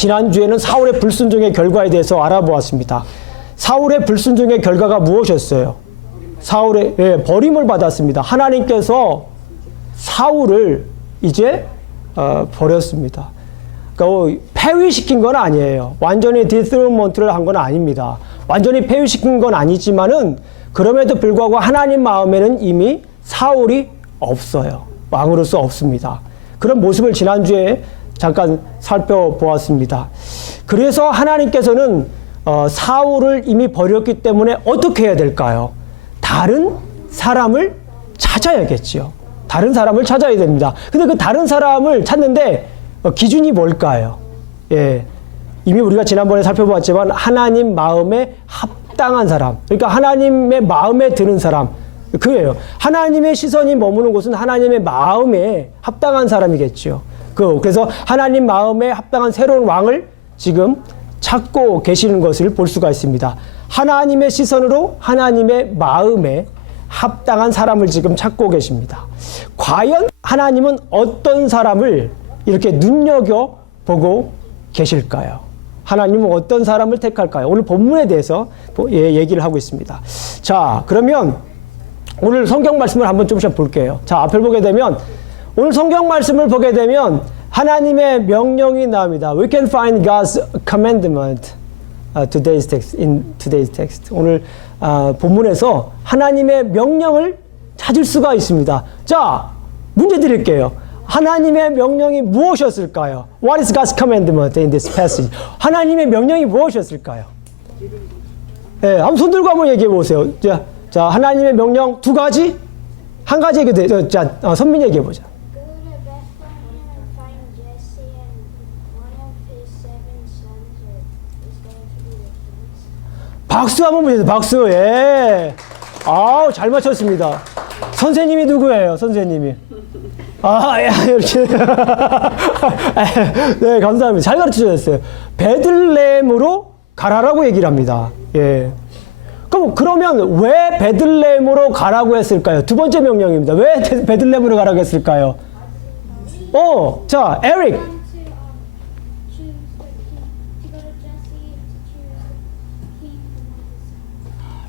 지난주에는 사울의 불순종의 결과에 대해서 알아보았습니다. 사울의 불순종의 결과가 무엇이었어요? 사울의 버림을 받았습니다. 하나님께서 사울을 이제 버렸습니다. 그러니까 폐위시킨 건 아니에요. 완전히 디스로먼트를 한 건 아닙니다. 완전히 폐위시킨 건 아니지만은 그럼에도 불구하고 하나님 마음에는 이미 사울이 없어요. 왕으로서 없습니다. 그런 모습을 지난주에 잠깐 살펴보았습니다. 그래서 하나님께서는 사울을 이미 버렸기 때문에 어떻게 해야 될까요? 다른 사람을 찾아야겠죠. 다른 사람을 찾아야 됩니다. 근데 그 다른 사람을 찾는데 기준이 뭘까요? 예. 이미 우리가 지난번에 살펴봤지만 하나님 마음에 합당한 사람. 그러니까 하나님의 마음에 드는 사람. 그예요. 하나님의 시선이 머무는 곳은 하나님의 마음에 합당한 사람이겠죠. 그래서 하나님 마음에 합당한 새로운 왕을 지금 찾고 계시는 것을 볼 수가 있습니다. 하나님의 시선으로 하나님의 마음에 합당한 사람을 지금 찾고 계십니다. 과연 하나님은 어떤 사람을 이렇게 눈여겨보고 계실까요? 하나님은 어떤 사람을 택할까요? 오늘 본문에 대해서 얘기를 하고 있습니다. 자, 그러면 오늘 성경 말씀을 한번 좀씩 볼게요. 자, 앞을 보게 되면 오늘 성경 말씀을 보게 되면 하나님의 명령이 나옵니다. We can find God's commandment in today's text. 오늘 본문에서 하나님의 명령을 찾을 수가 있습니다. 자, 문제 드릴게요. 하나님의 명령이 무엇이었을까요? What is God's commandment in this passage? 하나님의 명령이 무엇이었을까요? 네, 한번 손 들고 한번 얘기해 보세요. 자, 하나님의 명령 두 가지? 한 가지 얘기해 보세요. 자, 선민 얘기해 보자. 박수 한번 보세요. 박수. 예. 아우, 잘 맞췄습니다. 선생님이 누구예요? 선생님이. 이렇게. 네, 감사합니다. 잘 가르쳐 주셨어요. 베들레헴으로 가라라고 얘기를 합니다. 예. 그러면 왜 베들레헴으로 가라고 했을까요? 두 번째 명령입니다. 왜 베들레헴으로 가라고 했을까요? 자, 에릭.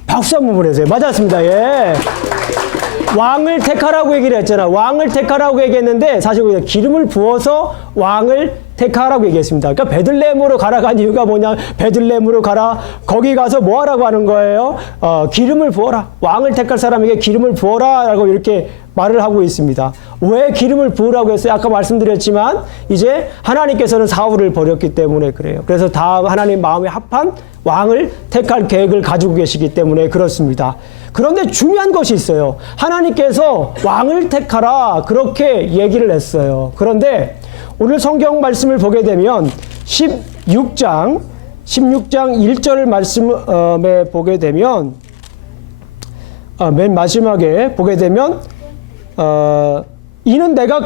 박수 한번 보내세요. 맞았습니다. 예. 왕을 택하라고 얘기를 했잖아. 왕을 택하라고 얘기했는데 사실 기름을 부어서 왕을 택하라고 얘기했습니다. 그러니까 베들레헴으로 가라고 한 이유가 뭐냐? 베들레헴으로 가라. 거기 가서 뭐 하라고 하는 거예요? 기름을 부어라. 왕을 택할 사람에게 기름을 부어라 라고 이렇게 말을 하고 있습니다. 왜 기름을 부으라고 했어요? 아까 말씀드렸지만 이제 하나님께서는 사울을 버렸기 때문에 그래요. 그래서 다음 하나님 마음에 합한 왕을 택할 계획을 가지고 계시기 때문에 그렇습니다. 그런데 중요한 것이 있어요. 하나님께서 왕을 택하라 그렇게 얘기를 했어요. 그런데 오늘 성경 말씀을 보게 되면 16장 1절 말씀에 보게 되면 맨 마지막에 보게 되면 이는 내가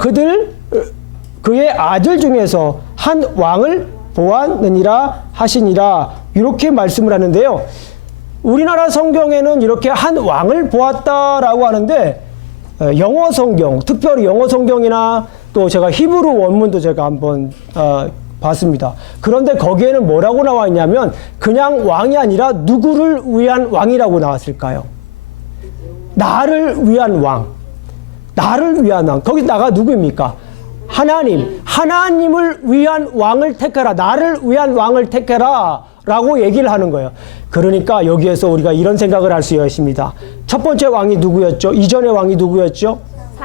그의 아들 중에서 한 왕을 보았느니라 하시니라 이렇게 말씀을 하는데요. 우리나라 성경에는 이렇게 한 왕을 보았다라고 하는데 영어 성경, 특별히 영어 성경이나 또 제가 히브리 원문도 제가 한번 봤습니다. 그런데 거기에는 뭐라고 나와 있냐면 그냥 왕이 아니라 누구를 위한 왕이라고 나왔을까요? 나를 위한 왕. 나를 위한 왕. 거기 나가 누구입니까? 하나님을 위한 왕을 택하라. 나를 위한 왕을 택하라. 라고 얘기를 하는 거예요. 그러니까 여기에서 우리가 이런 생각을 할 수 있습니다. 첫 번째 왕이 누구였죠? 이전의 왕이 누구였죠?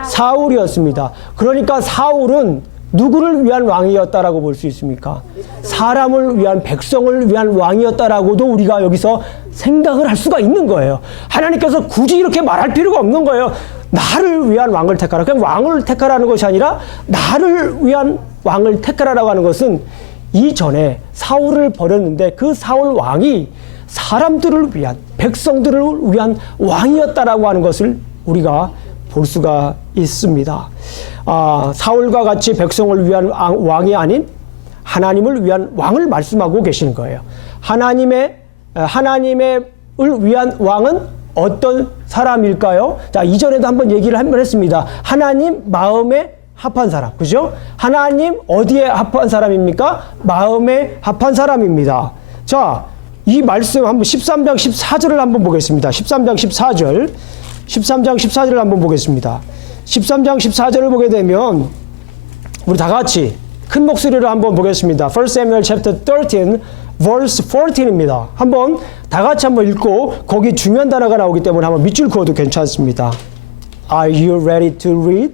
사울이었습니다. 그러니까 사울은 누구를 위한 왕이었다라고 볼 수 있습니까? 사람을 위한, 백성을 위한 왕이었다라고도 우리가 여기서 생각을 할 수가 있는 거예요. 하나님께서 굳이 이렇게 말할 필요가 없는 거예요. 나를 위한 왕을 택하라. 그냥 왕을 택하라는 것이 아니라 나를 위한 왕을 택하라라고 하는 것은 이전에 사울을 버렸는데 그 사울 왕이 사람들을 위한, 백성들을 위한 왕이었다라고 하는 것을 우리가 볼 수가 있습니다. 사울과 같이 백성을 위한 왕이 아닌 하나님을 위한 왕을 말씀하고 계시는 거예요. 하나님을 위한 왕은 어떤 사람일까요? 자, 이전에도 한번 얘기를 한번 했습니다. 하나님 마음에 합한 사람. 그죠? 하나님 어디에 합한 사람입니까? 마음에 합한 사람입니다. 자, 이 말씀 한번 13장 14절을 한번 보겠습니다. 13장 14절. 13장 14절을 한번 보겠습니다. 13장 14절을 보게 되면 우리 다 같이 큰 목소리로 한번 보겠습니다. 1 Samuel chapter 13 verse 14입니다. 한번 다 같이 한번 읽고 거기 중요한 단어가 나오기 때문에 한번 밑줄 그어도 괜찮습니다. Are you ready to read?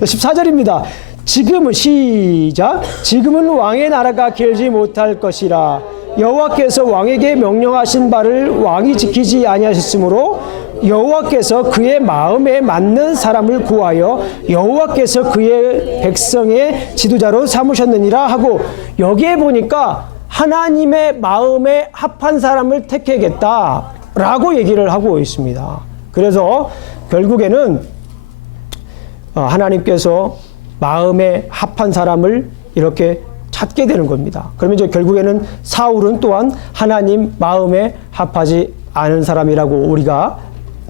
14절입니다. 지금은 시작. 지금은 왕의 나라가 길지 못할 것이라 여호와께서 왕에게 명령하신 바를 왕이 지키지 아니하셨으므로 여호와께서 그의 마음에 맞는 사람을 구하여 여호와께서 그의 백성의 지도자로 삼으셨느니라 하고 여기에 보니까 하나님의 마음에 합한 사람을 택하겠다라고 얘기를 하고 있습니다. 그래서 결국에는 하나님께서 마음에 합한 사람을 이렇게 찾게 되는 겁니다. 그러면 이제 결국에는 사울은 또한 하나님 마음에 합하지 않은 사람이라고 우리가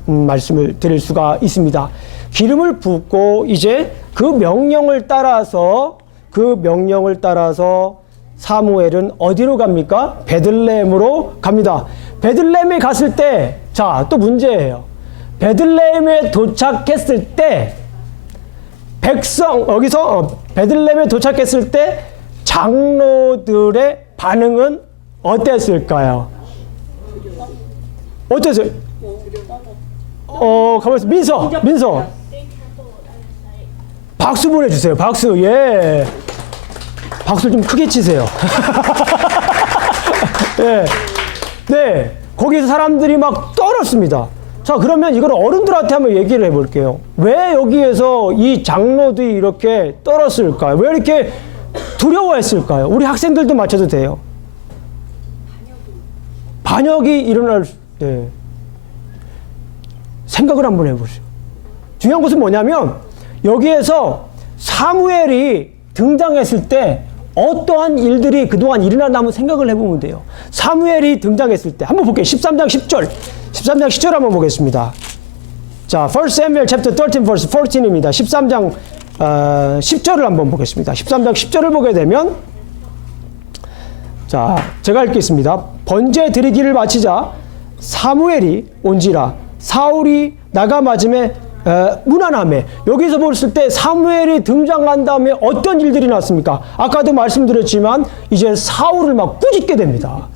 말씀을 드릴 수가 있습니다. 기름을 붓고 이제 그 명령을 따라서 사무엘은 어디로 갑니까? 베들레헴으로 갑니다. 베들레헴에 갔을 때, 자, 또 문제예요. 베들레헴에 도착했을 때 베들레헴에 도착했을 때 장로들의 반응은 어땠을까요? 어땠어요? 가만있어. 민서. 박수 보내주세요. 박수. 예. 박수 좀 크게 치세요. 네. 네. 거기서 사람들이 막 떨었습니다. 자, 그러면 이걸 어른들한테 한번 얘기를 해볼게요. 왜 여기에서 이 장로들이 이렇게 떨었을까요? 왜 이렇게 두려워했을까요? 우리 학생들도 맞춰도 돼요. 반역이 일어날, 네. 생각을 한번 해보세요. 중요한 것은 뭐냐면, 여기에서 사무엘이 등장했을 때 어떠한 일들이 그동안 일어났나 한번 생각을 해보면 돼요. 사무엘이 등장했을 때 한번 볼게요. 13장 10절. 13장 10절 한번 보겠습니다. 자, 1 Samuel chapter 13 verse 14입니다. 13장 10절을 한번 보겠습니다. 13장 10절을 보게 되면 자, 제가 읽겠습니다. 번제 드리기를 마치자 사무엘이 온지라 사울이 나가 맞음에 무난함에 여기서 봤을 때 사무엘이 등장한 다음에 어떤 일들이 났습니까? 아까도 말씀드렸지만 이제 사울을 막 꾸짖게 됩니다.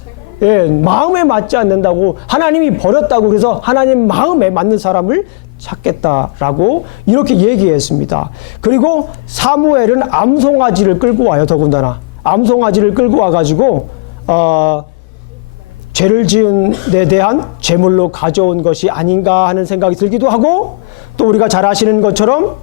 예, 마음에 맞지 않는다고 하나님이 버렸다고 그래서 하나님 마음에 맞는 사람을 찾겠다라고 이렇게 얘기했습니다. 그리고 사무엘은 암송아지를 끌고 와요. 더군다나 암송아지를 끌고 와가지고 죄를 지은 데 대한 제물로 가져온 것이 아닌가 하는 생각이 들기도 하고 또 우리가 잘 아시는 것처럼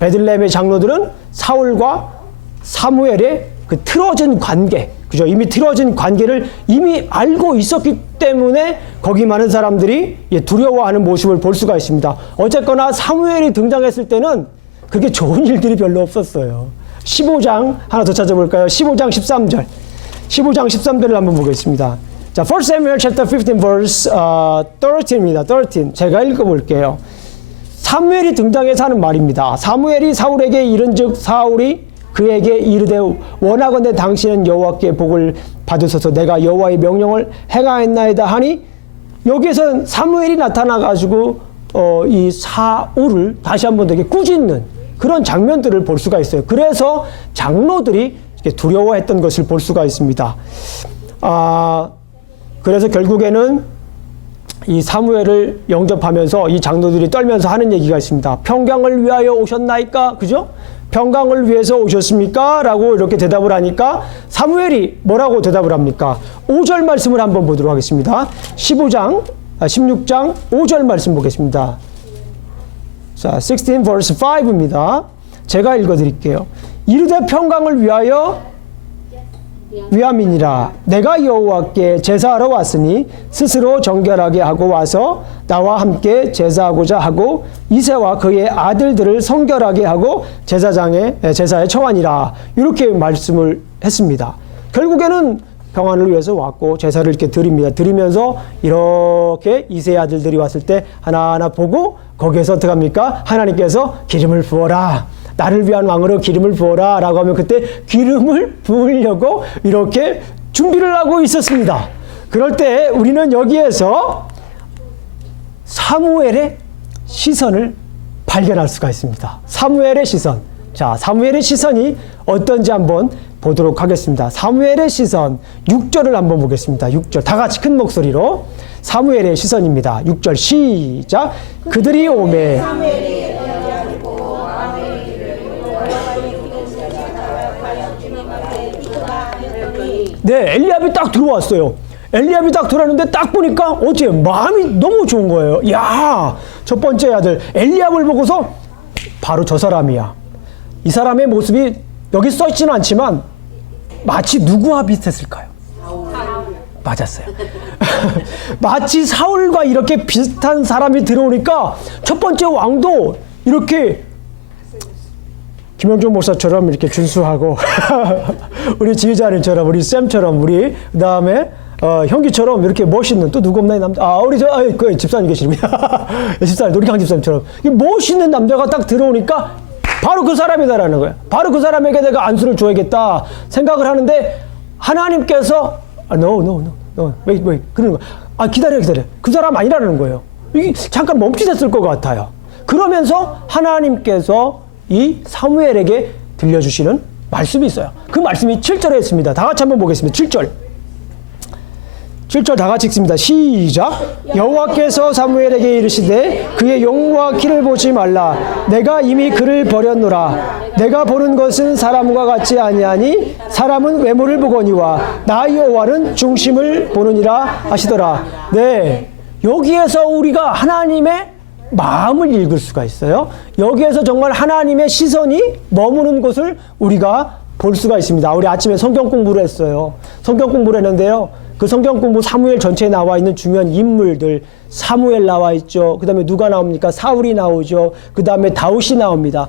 베들레헴의 장로들은 사울과 사무엘의 그 틀어진 관계, 그죠? 이미 틀어진 관계를 이미 알고 있었기 때문에 거기 많은 사람들이 두려워하는 모습을 볼 수가 있습니다. 어쨌거나 사무엘이 등장했을 때는 그렇게 좋은 일들이 별로 없었어요. 15장 하나 더 찾아볼까요? 15장 13절. 15장 13절을 한번 보겠습니다. 자, 1 Samuel chapter 15 verse 13입니다. 13. 제가 읽어볼게요. 사무엘이 등장해서 하는 말입니다. 사무엘이 사울에게 이른즉 사울이 그에게 이르되 원하건대 당신은 여호와께 복을 받으소서 내가 여호와의 명령을 행하였나이다 하니 여기에서 사무엘이 나타나가지고 이 사울을 다시 한번 되게 꾸짖는 그런 장면들을 볼 수가 있어요. 그래서 장로들이 두려워했던 것을 볼 수가 있습니다. 그래서 결국에는 이 사무엘을 영접하면서 이 장로들이 떨면서 하는 얘기가 있습니다. 평강을 위하여 오셨나이까? 그죠? 평강을 위해서 오셨습니까? 라고 이렇게 대답을 하니까 사무엘이 뭐라고 대답을 합니까? 5절 말씀을 한번 보도록 하겠습니다. 16장 5절 말씀 보겠습니다. 자, 16 verse 5입니다. 제가 읽어드릴게요. 이르되 평강을 위함이니라 내가 여호와께 제사하러 왔으니 스스로 정결하게 하고 와서 나와 함께 제사하고자 하고 이새와 그의 아들들을 성결하게 하고 제사에 처하니라 이렇게 말씀을 했습니다. 결국에는 평안을 위해서 왔고 제사를 이렇게 드립니다. 드리면서 이렇게 이새의 아들들이 왔을 때 하나하나 보고 거기에서 어떻게 합니까? 하나님께서 기름을 부어라 나를 위한 왕으로 기름을 부어라 라고 하면 그때 기름을 부으려고 이렇게 준비를 하고 있었습니다. 그럴 때 우리는 여기에서 사무엘의 시선을 발견할 수가 있습니다. 사무엘의 시선. 자, 사무엘의 시선이 어떤지 한번 보도록 하겠습니다. 사무엘의 시선 6절을 한번 보겠습니다. 6절 다 같이 큰 목소리로 사무엘의 시선입니다. 6절 시작. 그들이 오매 네, 엘리압이 딱 들어왔어요. 엘리압이 딱 들어왔는데 딱 보니까 어째 마음이 너무 좋은 거예요. 야, 첫 번째 아들 엘리압을 보고서 바로 저 사람이야. 이 사람의 모습이 여기 써 있지는 않지만 마치 누구와 비슷했을까요? 맞았어요. 마치 사울과 이렇게 비슷한 사람이 들어오니까 첫 번째 왕도 이렇게 김영준 목사처럼 이렇게 준수하고 우리 지휘자님처럼 우리 쌤처럼 우리 그다음에 형기처럼 이렇게 멋있는 또 누구 없나요 남자? 우리 그 집사님 계시고요. 집사님 노리강 집사님처럼 멋있는 남자가 딱 들어오니까 바로 그 사람이다라는 거예요. 바로 그 사람에게 내가 안수를 줘야겠다 생각을 하는데 하나님께서 no 왜 그러는 거야. 기다려 그 사람 아니라는 거예요. 이게 잠깐 멈칫했을 것 같아요. 그러면서 하나님께서 이 사무엘에게 들려주시는 말씀이 있어요. 그 말씀이 7절에 있습니다. 다 같이 한번 보겠습니다. 7절 다 같이 읽습니다. 시작. 여호와께서 사무엘에게 이르시되 그의 용모와 키를 보지 말라. 내가 이미 그를 버렸노라. 내가 보는 것은 사람과 같지 아니하니 사람은 외모를 보거니와 나 여호와는 중심을 보느니라 하시더라. 네, 여기에서 우리가 하나님의 마음을 읽을 수가 있어요. 여기에서 정말 하나님의 시선이 머무는 곳을 우리가 볼 수가 있습니다. 우리 아침에 성경 공부를 했어요. 성경 공부를 했는데요. 그 성경 공부 사무엘 전체에 나와 있는 중요한 인물들 사무엘 나와 있죠. 그 다음에 누가 나옵니까? 사울이 나오죠. 그 다음에 다윗이 나옵니다.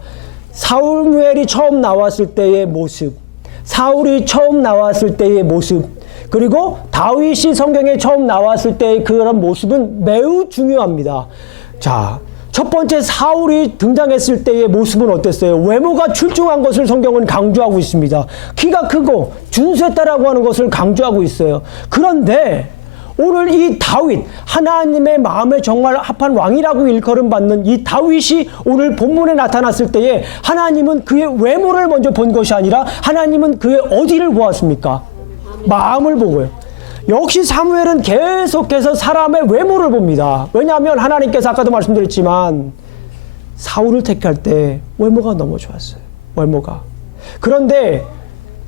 사무엘이 처음 나왔을 때의 모습, 사울이 처음 나왔을 때의 모습, 그리고 다윗이 성경에 처음 나왔을 때의 그런 모습은 매우 중요합니다. 자, 첫 번째 사울이 등장했을 때의 모습은 어땠어요? 외모가 출중한 것을 성경은 강조하고 있습니다. 키가 크고 준수했다라고 하는 것을 강조하고 있어요. 그런데 오늘 이 다윗, 하나님의 마음에 정말 합한 왕이라고 일컬음받는 이 다윗이 오늘 본문에 나타났을 때에 하나님은 그의 외모를 먼저 본 것이 아니라 하나님은 그의 어디를 보았습니까? 마음을 보고요. 역시 사무엘은 계속해서 사람의 외모를 봅니다. 왜냐하면 하나님께서 아까도 말씀드렸지만 사울을 택할 때 외모가 너무 좋았어요. 외모가. 그런데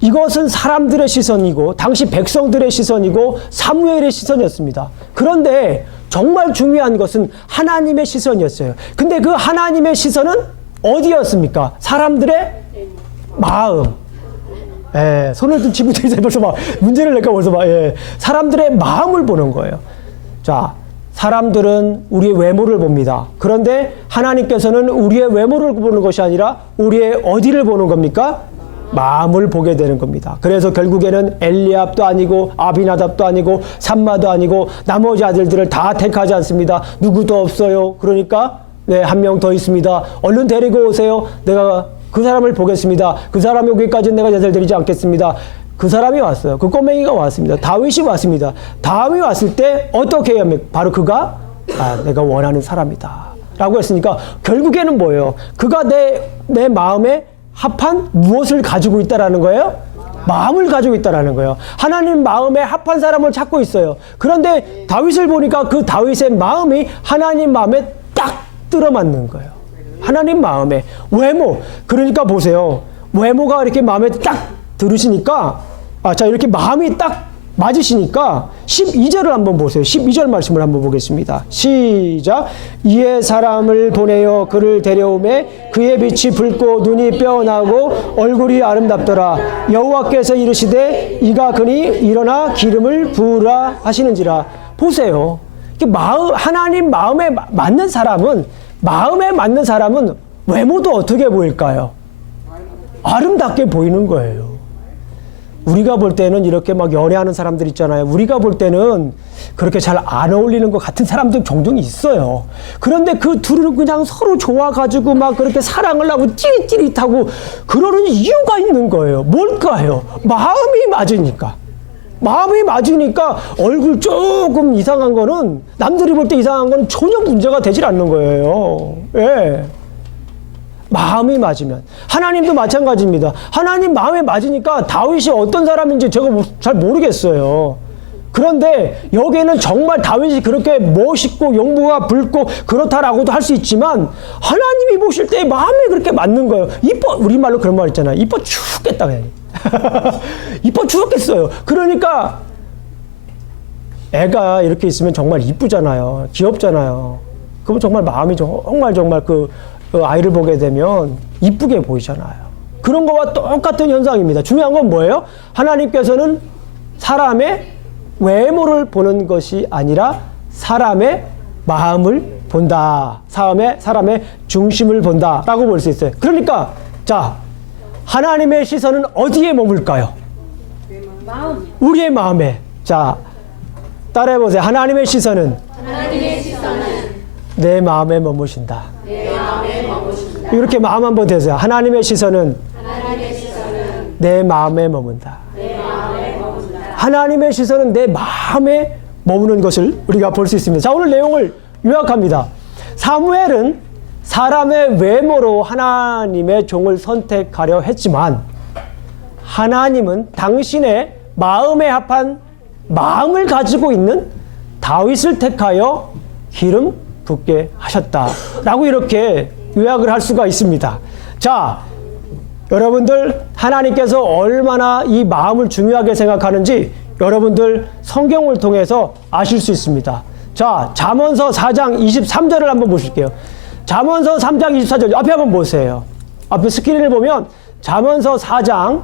이것은 사람들의 시선이고 당시 백성들의 시선이고 사무엘의 시선이었습니다. 그런데 정말 중요한 것은 하나님의 시선이었어요. 근데 그 하나님의 시선은 어디였습니까? 사람들의 마음. 손을 좀 쥐고 있어요. 벌써 막 문제를 낼까 벌써 막 사람들의 마음을 보는 거예요. 자, 사람들은 우리의 외모를 봅니다. 그런데 하나님께서는 우리의 외모를 보는 것이 아니라 우리의 어디를 보는 겁니까? 마음을 보게 되는 겁니다. 그래서 결국에는 엘리압도 아니고 아비나답도 아니고 삼마도 아니고 나머지 아들들을 다 택하지 않습니다. 누구도 없어요. 그러니까 한 명 더 있습니다. 얼른 데리고 오세요. 내가 그 사람을 보겠습니다. 그 사람이 오기까지는 내가 제사를 드리지 않겠습니다. 그 사람이 왔어요. 그 꼬맹이가 왔습니다. 다윗이 왔습니다. 다윗이 왔을 때 어떻게 해야 합니까? 바로 그가 내가 원하는 사람이다 라고 했으니까 결국에는 뭐예요? 그가 내 마음에 합한 무엇을 가지고 있다라는 거예요? 마음을 가지고 있다라는 거예요. 하나님 마음에 합한 사람을 찾고 있어요. 그런데 다윗을 보니까 그 다윗의 마음이 하나님 마음에 딱 들어맞는 거예요. 하나님 마음에 외모. 그러니까 보세요. 외모가 이렇게 마음에 딱 들으시니까 이렇게 마음이 딱 맞으시니까 12절을 한번 보세요. 12절 말씀을 한번 보겠습니다. 시작. 이에 사람을 보내어 그를 데려오매 그의 빛이 붉고 눈이 빼어나고 얼굴이 아름답더라. 여호와께서 이르시되 이가 그니 일어나 기름을 부으라 하시는지라. 보세요. 하나님 마음에 맞는 사람은 외모도 어떻게 보일까요? 아름답게 보이는 거예요. 우리가 볼 때는 이렇게 막 연애하는 사람들 있잖아요. 우리가 볼 때는 그렇게 잘 안 어울리는 것 같은 사람들 종종 있어요. 그런데 그 둘은 그냥 서로 좋아가지고 막 그렇게 사랑을 하고 찌릿찌릿하고 그러는 이유가 있는 거예요. 뭘까요? 마음이 맞으니까. 마음이 맞으니까 얼굴 조금 이상한 거는 남들이 볼 때 이상한 거는 전혀 문제가 되질 않는 거예요. 예. 마음이 맞으면. 하나님도 마찬가지입니다. 하나님 마음에 맞으니까 다윗이 어떤 사람인지 제가 잘 모르겠어요. 그런데 여기에는 정말 다윗이 그렇게 멋있고 용모가 붉고 그렇다라고도 할 수 있지만 하나님이 보실 때 마음에 그렇게 맞는 거예요. 이뻐, 우리말로 그런 말 있잖아요. 이뻐 죽겠다. 이뻐 죽겠어요. 그러니까 애가 이렇게 있으면 정말 이쁘잖아요. 귀엽잖아요. 그럼 정말 마음이 정말 그 아이를 보게 되면 이쁘게 보이잖아요. 그런 거와 똑같은 현상입니다. 중요한 건 뭐예요? 하나님께서는 사람의 외모를 보는 것이 아니라 사람의 마음을 본다. 사람의 중심을 본다라고 볼 수 있어요. 그러니까 자, 하나님의 시선은 어디에 머물까요? 우리의 마음에. 자, 따라해 보세요. 하나님의 시선은 내 마음에 머무신다. 이렇게 마음 한번 대세요. 하나님의 시선은 내 마음에 머문다. 하나님의 시선은 내 마음에 머무는 것을 우리가 볼 수 있습니다. 자, 오늘 내용을 요약합니다. 사무엘은 사람의 외모로 하나님의 종을 선택하려 했지만 하나님은 당신의 마음에 합한 마음을 가지고 있는 다윗을 택하여 기름 붓게 하셨다라고 이렇게 요약을 할 수가 있습니다. 자, 여러분들 하나님께서 얼마나 이 마음을 중요하게 생각하는지 여러분들 성경을 통해서 아실 수 있습니다. 자, 잠언서 4장 23절을 한번 보실게요. 잠언서 3장 24절 앞에 한번 보세요. 앞에 스크린을 보면 잠언서 4장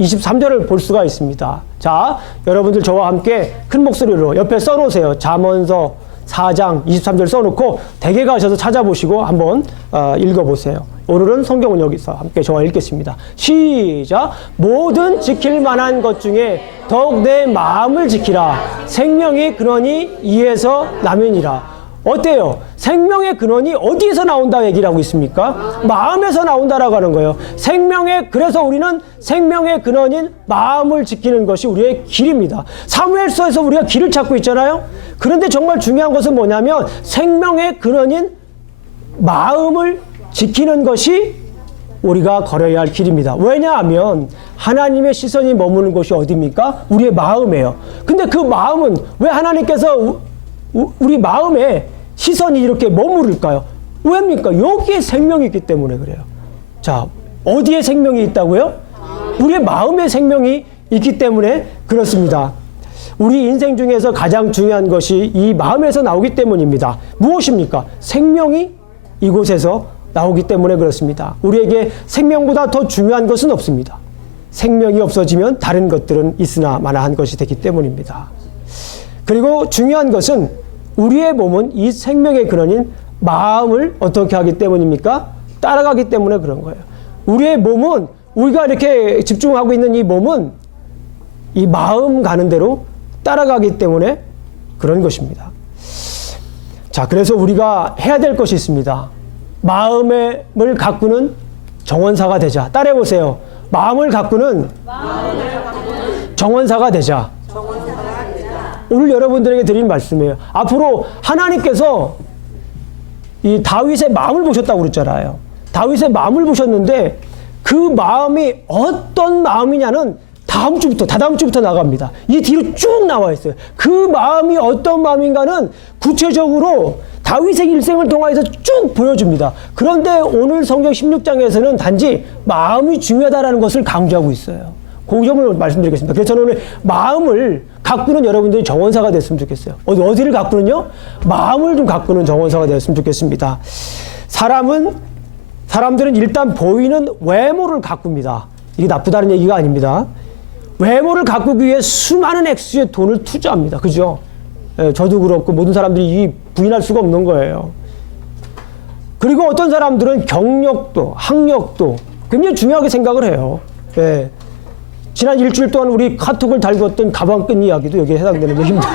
23절을 볼 수가 있습니다. 자, 여러분들 저와 함께 큰 목소리로 옆에 써놓으세요. 잠언서 4장 23절 써놓고 댁에 가셔서 찾아보시고 한번 읽어보세요. 오늘은 성경은 여기서 함께 저와 읽겠습니다. 시작. 모든 지킬 만한 것 중에 더욱 내 마음을 지키라. 생명의 근원이 이에서 남이니라. 어때요? 생명의 근원이 어디에서 나온다 얘기를 하고 있습니까? 마음에서 나온다라고 하는 거예요. 그래서 우리는 생명의 근원인 마음을 지키는 것이 우리의 길입니다. 사무엘서에서 우리가 길을 찾고 있잖아요. 그런데 정말 중요한 것은 뭐냐면 생명의 근원인 마음을 지키는 것이 우리가 걸어야 할 길입니다. 왜냐하면 하나님의 시선이 머무는 곳이 어디입니까? 우리의 마음이에요. 근데 그 마음은 왜 하나님께서 우리 마음에 시선이 이렇게 머무를까요? 왜입니까? 여기에 생명이 있기 때문에 그래요. 자, 어디에 생명이 있다고요? 우리의 마음에 생명이 있기 때문에 그렇습니다. 우리 인생 중에서 가장 중요한 것이 이 마음에서 나오기 때문입니다. 무엇입니까? 생명이 이곳에서 나오기 때문에 그렇습니다. 우리에게 생명보다 더 중요한 것은 없습니다. 생명이 없어지면 다른 것들은 있으나 마나한 것이 되기 때문입니다. 그리고 중요한 것은 우리의 몸은 이 생명의 근원인 마음을 어떻게 하기 때문입니까? 따라가기 때문에 그런 거예요. 우리의 몸은 우리가 이렇게 집중하고 있는 이 몸은 이 마음 가는 대로 따라가기 때문에 그런 것입니다. 자, 그래서 우리가 해야 될 것이 있습니다. 마음을 가꾸는 정원사가 되자. 따라해 보세요. 마음을 가꾸는 정원사가 되자. 오늘 여러분들에게 드린 말씀이에요. 앞으로 하나님께서 이 다윗의 마음을 보셨다고 그랬잖아요. 다윗의 마음을 보셨는데 그 마음이 어떤 마음이냐는 다다음 주부터 나갑니다. 이 뒤로 쭉 나와 있어요. 그 마음이 어떤 마음인가는 구체적으로 다윗의 일생을 통해서 쭉 보여줍니다. 그런데 오늘 성경 16장에서는 단지 마음이 중요하다는 것을 강조하고 있어요. 그 점을 말씀드리겠습니다. 그래서 저는 오늘 마음을 가꾸는 여러분들이 정원사가 됐으면 좋겠어요. 어디를 가꾸는요? 마음을 좀 가꾸는 정원사가 됐으면 좋겠습니다. 사람들은 일단 보이는 외모를 가꿉니다. 이게 나쁘다는 얘기가 아닙니다. 외모를 가꾸기 위해 수많은 액수의 돈을 투자합니다. 그죠? 예, 저도 그렇고 모든 사람들이 부인할 수가 없는 거예요. 그리고 어떤 사람들은 경력도, 학력도 굉장히 중요하게 생각을 해요. 예. 지난 일주일 동안 우리 카톡을 달궜던 가방끈 이야기도 여기에 해당되는 얘기입니다.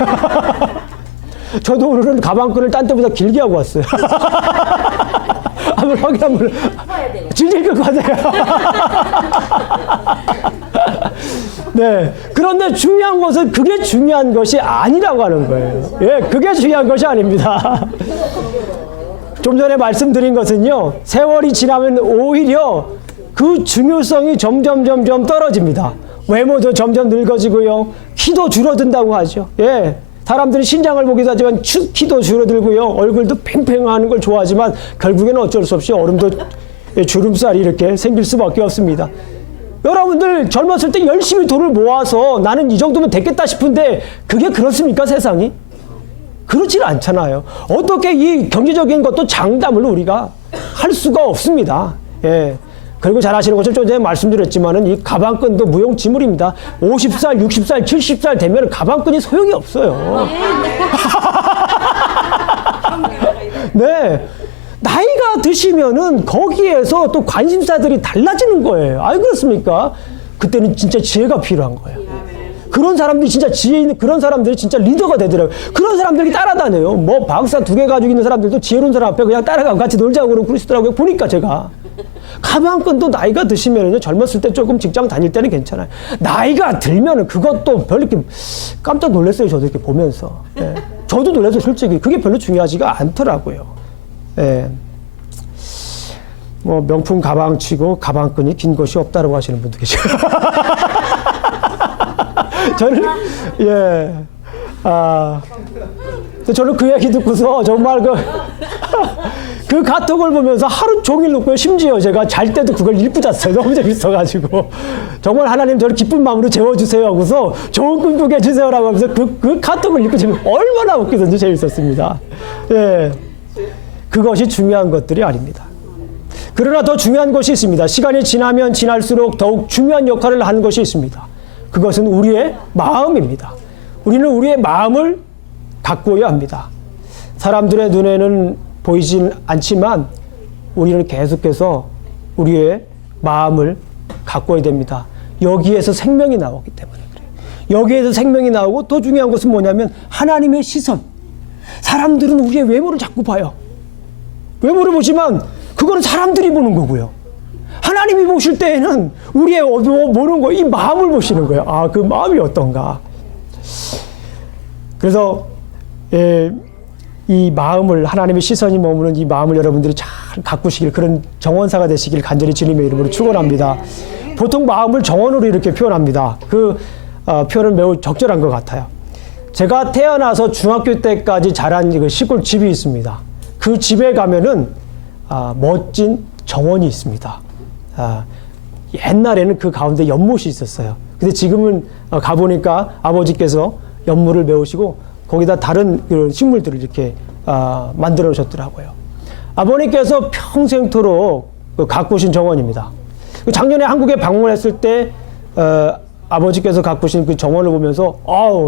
저도 오늘은 가방끈을 딴 때보다 길게 하고 왔어요. 한번 확인 한번. 질질 끌고 가세요. 네. 그런데 중요한 것은 그게 중요한 것이 아니라고 하는 거예요. 예, 그게 중요한 것이 아닙니다. 좀 전에 말씀드린 것은요, 세월이 지나면 오히려 그 중요성이 점점 떨어집니다. 외모도 점점 늙어지고요, 키도 줄어든다고 하죠. 예. 사람들이 신장을 보기도 하지만 키도 줄어들고요, 얼굴도 팽팽하는 걸 좋아하지만 결국에는 어쩔 수 없이 얼음도 주름살이 이렇게 생길 수밖에 없습니다. 여러분들 젊었을 때 열심히 돈을 모아서 나는 이 정도면 됐겠다 싶은데 그게 그렇습니까, 세상이? 그렇지 않잖아요. 어떻게 이 경제적인 것도 장담을 우리가 할 수가 없습니다. 예. 그리고 잘 아시는 것처럼 좀 전에 말씀드렸지만은 이 가방끈도 무용지물입니다. 50살, 60살, 70살 되면 가방끈이 소용이 없어요. 네. 나이가 드시면은 거기에서 또 관심사들이 달라지는 거예요. 아니, 그렇습니까? 그때는 진짜 지혜가 필요한 거예요. 그런 사람들이 진짜 지혜 있는 그런 사람들이 진짜 리더가 되더라고요. 그런 사람들이 따라다녀요. 뭐 박사 2개 가지고 있는 사람들도 지혜로운 사람 앞에 그냥 따라가고 같이 놀자고 그러고 그러시더라고요. 보니까 제가. 가방끈도 나이가 드시면은요, 젊었을 때 조금 직장 다닐 때는 괜찮아요. 나이가 들면은 그것도 별로 이렇게 깜짝 놀랐어요. 저도 이렇게 보면서. 예. 저도 놀라서 솔직히 그게 별로 중요하지가 않더라고요. 예. 뭐 명품 가방 치고 가방끈이 긴 것이 없다라고 하시는 분도 계시고. 저는 저는 그 얘기 듣고서 정말 그 카톡을 보면서 하루 종일 웃고요. 심지어 제가 잘 때도 그걸 읽고 잤어요. 너무 재밌어가지고. 정말 하나님 저를 기쁜 마음으로 재워주세요 하고서 좋은 꿈 꾸게 해주세요라고 하면서 그 카톡을 읽고 지금 얼마나 웃기던지 재밌었습니다. 예. 그것이 중요한 것들이 아닙니다. 그러나 더 중요한 것이 있습니다. 시간이 지나면 지날수록 더욱 중요한 역할을 하는 것이 있습니다. 그것은 우리의 마음입니다. 우리는 우리의 마음을 가꾸어야 합니다. 사람들의 눈에는 보이진 않지만 우리는 계속해서 우리의 마음을 가꾸어야 됩니다. 여기에서 생명이 나오기 때문에 그래요. 여기에서 생명이 나오고 또 중요한 것은 뭐냐면 하나님의 시선. 사람들은 우리의 외모를 자꾸 봐요. 외모를 보지만 그거는 사람들이 보는 거고요. 하나님이 보실 때에는 우리의 보는 거, 이 마음을 보시는 거예요. 아, 그 마음이 어떤가. 그래서 이 마음을, 하나님의 시선이 머무는 이 마음을 여러분들이 잘 가꾸시길, 그런 정원사가 되시길 간절히 주님의 이름으로 축원합니다. 보통 마음을 정원으로 이렇게 표현합니다. 그 표현은 매우 적절한 것 같아요. 제가 태어나서 중학교 때까지 자란 그 시골 집이 있습니다. 그 집에 가면은 멋진 정원이 있습니다. 옛날에는 그 가운데 연못이 있었어요. 근데 지금은 가보니까 아버지께서 연못을 메우시고 거기다 다른 그런 식물들을 이렇게 만들어 놓으셨더라고요. 아버님께서 평생토록 가꾸신 정원입니다. 작년에 한국에 방문했을 때 아버지께서 가꾸신 그 정원을 보면서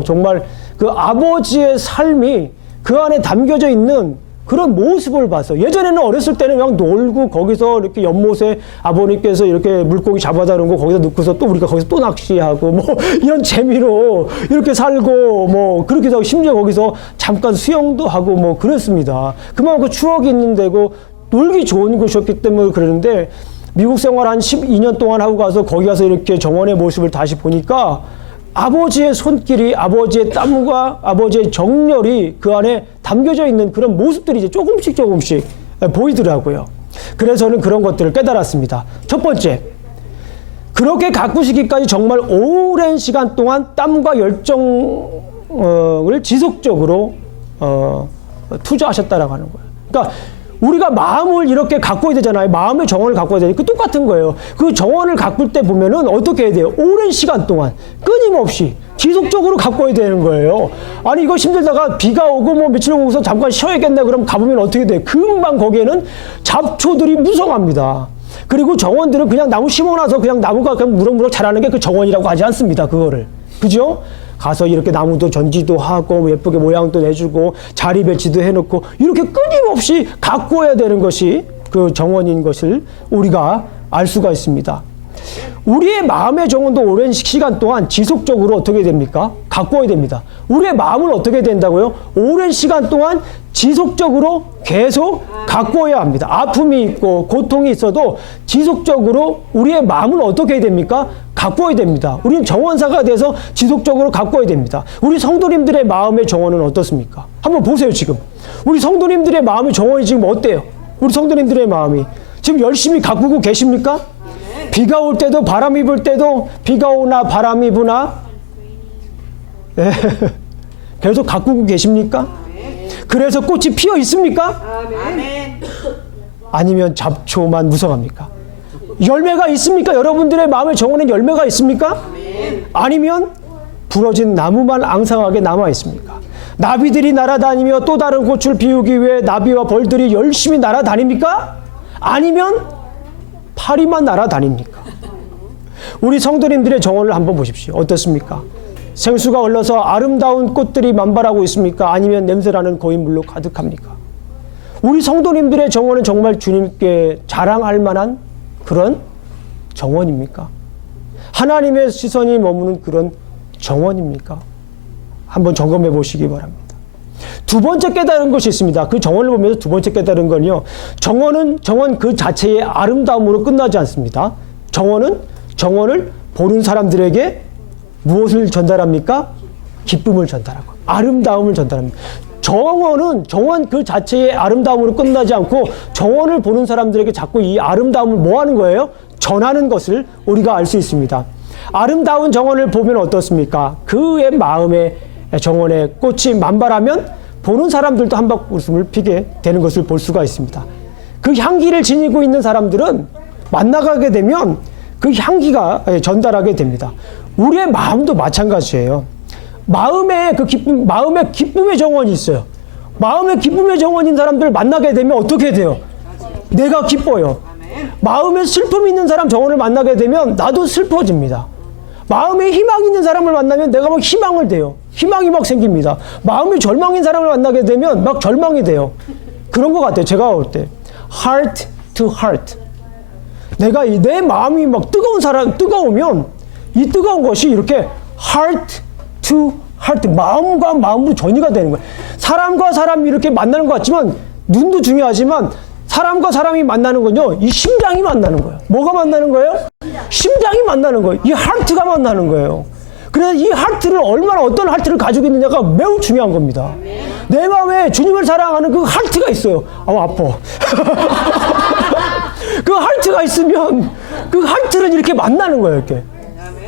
정말 그 아버지의 삶이 그 안에 담겨져 있는 그런 모습을 봤어요. 예전에는 어렸을 때는 그냥 놀고 거기서 이렇게 연못에 아버님께서 이렇게 물고기 잡아다 놓은 거 거기다 넣고서 또 우리가 거기서 또 낚시하고 뭐 이런 재미로 이렇게 살고 뭐 그렇게 하고 심지어 거기서 잠깐 수영도 하고 뭐 그랬습니다. 그만큼 추억이 있는 데고 놀기 좋은 곳이었기 때문에 그러는데 미국 생활 한 12년 동안 하고 가서 거기 가서 이렇게 정원의 모습을 다시 보니까 아버지의 손길이, 아버지의 땀과 아버지의 정열이 그 안에 담겨져 있는 그런 모습들이 이제 조금씩 보이더라고요. 그래서 저는 그런 것들을 깨달았습니다. 첫 번째, 그렇게 가꾸시기까지 정말 오랜 시간 동안 땀과 열정을 지속적으로 투자하셨다라고 하는 거예요. 그러니까 우리가 마음을 이렇게 가꿔야 되잖아요. 마음의 정원을 가꿔야 되니까 똑같은 거예요. 그 정원을 가꿀 때 보면은 어떻게 해야 돼요? 오랜 시간 동안 끊임없이 지속적으로 가꿔야 되는 거예요. 아니 이거 힘들다가 비가 오고 뭐 며칠 오고서 잠깐 쉬어야겠네 그럼 가보면 어떻게 돼요? 금방 거기에는 잡초들이 무성합니다. 그리고 정원들은 그냥 나무 심어놔서 그냥 나무가 그냥 무럭무럭 자라는 게 그 정원이라고 하지 않습니다. 그거를. 그죠? 가서 이렇게 나무도 전지도 하고 예쁘게 모양도 내주고 자리 배치도 해놓고 이렇게 끊임없이 가꾸어야 되는 것이 그 정원인 것을 우리가 알 수가 있습니다. 우리의 마음의 정원도 오랜 시간 동안 지속적으로 어떻게 됩니까? 가꾸어야 됩니다. 우리의 마음을 어떻게 된다고요? 오랜 시간 동안 지속적으로 계속 가꾸어야 합니다. 아픔이 있고 고통이 있어도 지속적으로 우리의 마음을 어떻게 해야 됩니까? 가꾸어야 됩니다. 우리는 정원사가 돼서 지속적으로 가꾸어야 됩니다. 우리 성도님들의 마음의 정원은 어떻습니까? 한번 보세요, 지금. 우리 성도님들의 마음의 정원이 지금 어때요? 우리 성도님들의 마음이 지금 열심히 가꾸고 계십니까? 비가 올 때도 바람이 불 때도 비가 오나 바람이 부나 네. 계속 가꾸고 계십니까? 그래서 꽃이 피어 있습니까? 아니면 잡초만 무성합니까? 열매가 있습니까? 여러분들의 마음의 정원에 열매가 있습니까? 아니면 부러진 나무만 앙상하게 남아 있습니까? 나비들이 날아다니며 또 다른 꽃을 피우기 위해 나비와 벌들이 열심히 날아다닙니까? 아니면 파리만 날아다닙니까? 우리 성도님들의 정원을 한번 보십시오. 어떻습니까? 생수가 흘러서 아름다운 꽃들이 만발하고 있습니까? 아니면 냄새나는 고인물로 가득합니까? 우리 성도님들의 정원은 정말 주님께 자랑할 만한 그런 정원입니까? 하나님의 시선이 머무는 그런 정원입니까? 한번 점검해 보시기 바랍니다. 두 번째 깨달은 것이 있습니다. 그 정원을 보면서 두 번째 깨달은 건요. 정원 그 자체의 아름다움으로 끝나지 않습니다. 정원을 보는 사람들에게 무엇을 전달합니까? 기쁨을 전달하고 아름다움을 전달합니다. 정원 그 자체의 아름다움으로 끝나지 않고 정원을 보는 사람들에게 자꾸 이 아름다움을 뭐 하는 거예요? 전하는 것을 우리가 알 수 있습니다. 아름다운 정원을 보면 어떻습니까? 그의 마음의 정원에 꽃이 만발하면 보는 사람들도 한박 웃음을 피게 되는 것을 볼 수가 있습니다. 그 향기를 지니고 있는 사람들은 만나가게 되면 그 향기가 전달하게 됩니다. 우리의 마음도 마찬가지예요. 마음의 기쁨의 정원이 있어요. 마음의 기쁨의 정원인 사람들 만나게 되면 어떻게 돼요? 내가 기뻐요. 마음에 슬픔이 있는 사람 정원을 만나게 되면 나도 슬퍼집니다. 마음에 희망이 있는 사람을 만나면 내가 막 희망을 돼요. 희망이 막 생깁니다. 마음이 절망인 사람을 만나게 되면 막 절망이 돼요. 그런 것 같아요. 제가 볼 때. heart to heart. 내 마음이 막 뜨거우면 이 뜨거운 것이 이렇게 heart to heart. 마음과 마음으로 전이가 되는 거예요. 사람과 사람이 이렇게 만나는 것 같지만 눈도 중요하지만 사람과 사람이 만나는 건요. 이 심장이 만나는 거예요. 뭐가 만나는 거예요? 심장이 만나는 거예요. 이 하트가 만나는 거예요. 그래서 이 하트를 어떤 하트를 가지고 있느냐가 매우 중요한 겁니다. 내 마음에 주님을 사랑하는 그 하트가 있어요. 아파. 그 하트가 있으면 그 하트는 이렇게 만나는 거예요. 이렇게.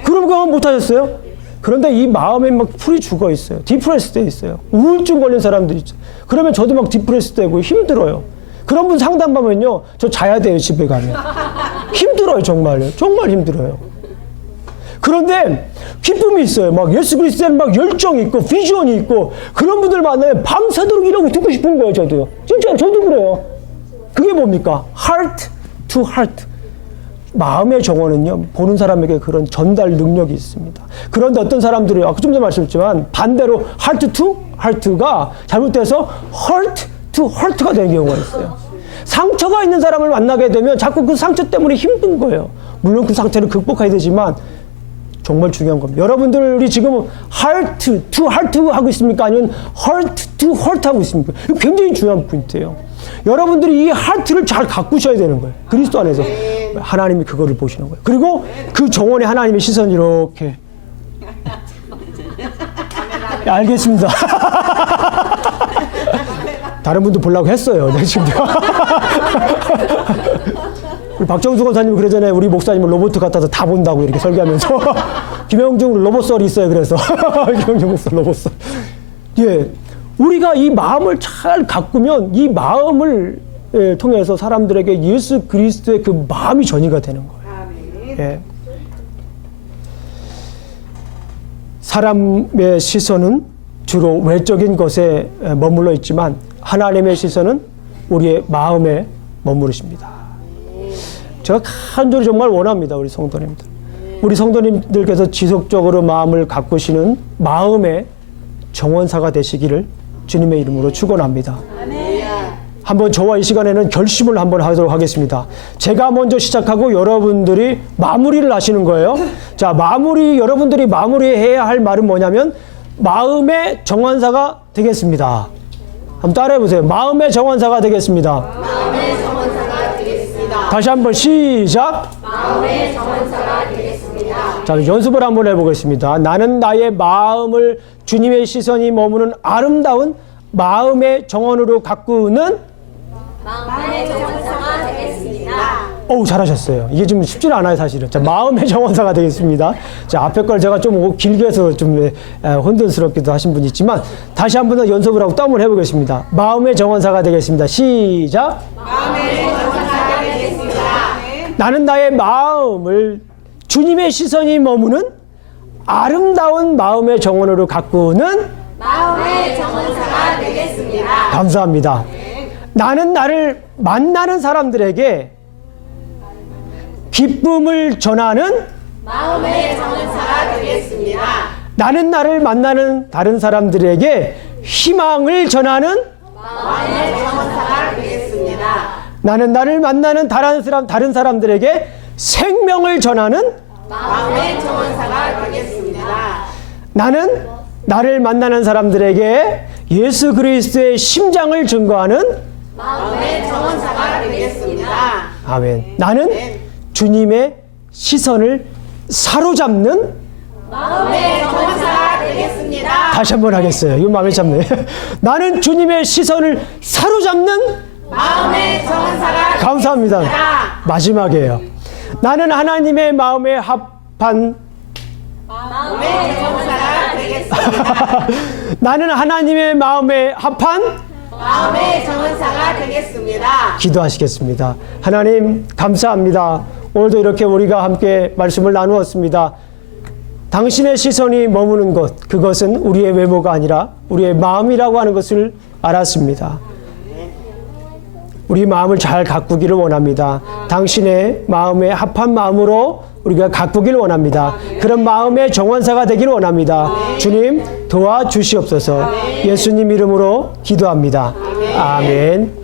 그럼 그거 못하셨어요? 그런데 이 마음에 막 풀이 죽어 있어요. 디프레스 돼 있어요. 우울증 걸린 사람들이 있어요. 그러면 저도 막 디프레스 되고 힘들어요. 그런 분 상담하면요. 저 자야 돼요. 집에 가면. 힘들어요. 정말요. 정말 힘들어요. 그런데 기쁨이 있어요. 막 예수 그리스도에는 막 열정이 있고 비전이 있고 그런 분들 만나면 밤새도록 이러고 듣고 싶은 거예요. 저도요. 진짜 저도 그래요. 그게 뭡니까? heart to heart. 마음의 정원은요. 보는 사람에게 그런 전달 능력이 있습니다. 그런데 어떤 사람들이 아까 좀 전에 말씀드렸지만 반대로 heart to heart가 잘못돼서 heart to heart가 되는 경우가 있어요. 상처가 있는 사람을 만나게 되면 자꾸 그 상처 때문에 힘든 거예요. 물론 그 상처를 극복해야 되지만 정말 중요한 겁니다. 여러분들이 지금 heart to heart 하고 있습니까? 아니면 heart to heart 하고 있습니까? 이거 굉장히 중요한 포인트예요. 여러분들이 이 heart를 잘 가꾸셔야 되는 거예요. 그리스도 안에서. 하나님이 그거를 보시는 거예요. 그리고 그 정원에 하나님의 시선이 이렇게 알겠습니다. 다른 분도 보려고 했어요. 네, 지금. 우리 박정수 권사님이 그러잖아요. 우리 목사님은 로봇 갖다서 다 본다고 이렇게 설교하면서. 김영중 로봇설이 있어요. 그래서. 김영중 목사 로봇설. 예. 우리가 이 마음을 잘 가꾸면 이 마음을 통해서 사람들에게 예수 그리스도의 그 마음이 전이가 되는 거예요. 예. 사람의 시선은 주로 외적인 것에 머물러 있지만 하나님의 시선은 우리의 마음에 머무르십니다. 제가 간절히 정말 원합니다. 우리 성도님들. 우리 성도님들께서 지속적으로 마음을 가꾸시는 마음의 정원사가 되시기를 주님의 이름으로 축원합니다. 한번 저와 이 시간에는 결심을 한번 하도록 하겠습니다. 제가 먼저 시작하고 여러분들이 마무리를 하시는 거예요. 자, 여러분들이 마무리해야 할 말은 뭐냐면 마음의 정원사가 되겠습니다. 한번 따라해 보세요. 마음의 정원사가 되겠습니다. 마음의 정원사가 되겠습니다. 다시 한번 시작. 마음의 정원사가 되겠습니다. 자, 연습을 한번 해보겠습니다. 나는 나의 마음을 주님의 시선이 머무는 아름다운 마음의 정원으로 가꾸는 마음의 정원사가 되겠습니다. 어우, 잘하셨어요. 이게 좀 쉽지는 않아요, 사실은. 자, 마음의 정원사가 되겠습니다. 자, 앞에 걸 제가 좀 길게 해서 좀 혼돈스럽기도 하신 분이 있지만 다시 한 번 더 연습을 하고 또 한 번 해보겠습니다. 마음의 정원사가 되겠습니다. 시작. 마음의 정원사가 되겠습니다. 나는 나의 마음을 주님의 시선이 머무는 아름다운 마음의 정원으로 가꾸는 마음의 정원사가 되겠습니다. 감사합니다. 나는 나를 만나는 사람들에게 기쁨을 전하는 마음의 정원사가 되겠습니다. 나는 나를 만나는 다른 사람들에게 희망을 전하는 마음의 정원사가 되겠습니다. 나는 나를 만나는 다른 사람들에게 생명을 전하는 마음의 정원사가 되겠습니다. 나는 나를 만나는 사람들에게 예수 그리스도의 심장을 증거하는 마음의 정원사가 되겠습니다. 아멘. 나는 주님의 시선을 사로잡는 마음의 정원사가 되겠습니다. 다시 한번 하겠어요. 이거 마음에 잡네. 나는 주님의 시선을 사로잡는 마음의 정원사가 감사합니다. 되겠습니다. 마지막이에요. 나는 하나님의 마음에 합한 마음의 정원사가 되겠습니다. 나는 하나님의 마음에 합한 마음의 정원사가 되겠습니다. 기도하시겠습니다. 하나님 감사합니다. 오늘도 이렇게 우리가 함께 말씀을 나누었습니다. 당신의 시선이 머무는 것, 그것은 우리의 외모가 아니라 우리의 마음이라고 하는 것을 알았습니다. 우리 마음을 잘 가꾸기를 원합니다. 당신의 마음에 합한 마음으로 우리가 가꾸기를 원합니다. 그런 마음의 정원사가 되기를 원합니다. 주님 도와주시옵소서. 예수님 이름으로 기도합니다. 아멘.